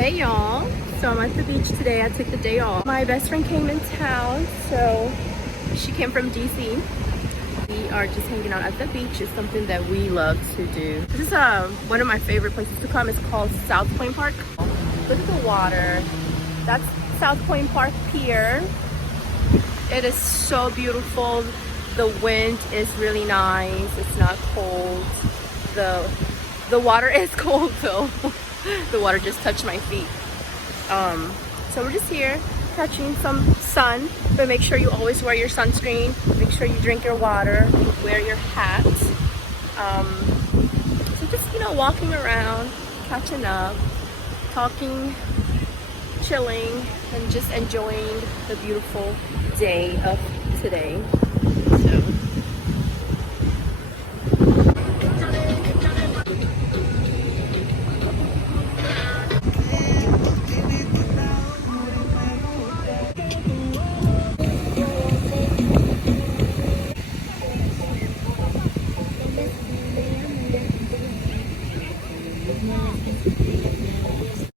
Hey y'all, so I'm at the beach today. I took the day off. My best friend came in town, so she came from DC. We are just hanging out at the beach. It's something that we love to do. This is one of my favorite places to come. It's called South Point Park. Look at the water. That's South Point Park Pier. It is so beautiful. The wind is really nice. It's not cold. The water is cold though. The water just touched my feet. So we're just here catching some sun, but make sure you always wear your sunscreen. Make sure you drink your water, wear your hat. So just, walking around, catching up, talking, chilling, and just enjoying the beautiful day of today. So